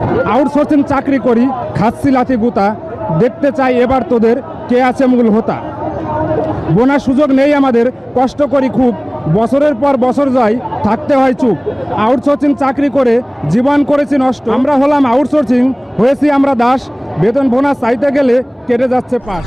Outsourcing চাকরি করি, খাচ্ছি লাথি গুতা, দেখতে চাই এবার তোদের কে আছে মূল হোতা। বোনার সুযোগ নেই আমাদের, কষ্ট করি খুব, বছরের পর বছর যায় থাকতে হয় চুপ। আউটসোর্সিং চাকরি করে জীবন করেছি নষ্ট, আমরা হলাম আউটসোর্সিং, হয়েছি আমরা দাস, বেতন বোনাস চাইতে গেলে কেটে যাচ্ছে পাস।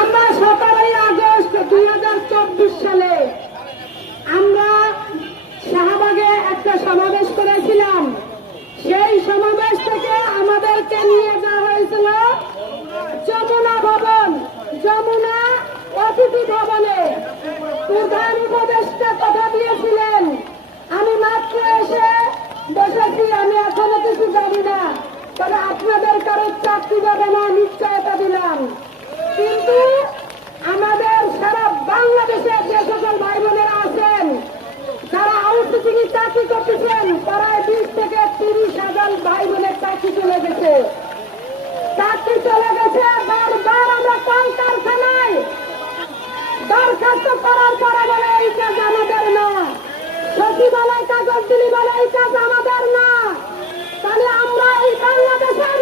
আমরা 17ই আগস্ট 2024 সালে আমরা শাহবাগে একটা সমাবেশ করেছিলাম। সেই সমাবেশ থেকে আমাদেরকে নিয়ে যাওয়া হয়েছিল যমুনা ভবন, যমুনা অতিথি ভবনে। প্রধান উপদেষ্টা কথা দিয়েছিলেন, আমি মাত্র এসে বসেছি, আমি এখনো কিছু জানি না, তবে আপনাদের কারো চাকরি দেবে না নিশ্চয়তা দিলাম। কিন্তু আমাদের সারা বাংলাদেশে যে সকল ভাই বোনেরা আছেন যারা আউটসোর্সিং চাকরি করতেছেন, প্রায় 20 থেকে 30,000 ভাই বোনের চাকরি চলে গেছে। বারবার আমরা কলকারখানায় দরখাস্ত করার পরে বলে এই কাজ আমাদের না, সচিবালয় কাগজ দিলি বলে এই কাজ আমাদের না। তাহলে আমরা এই বাংলাদেশের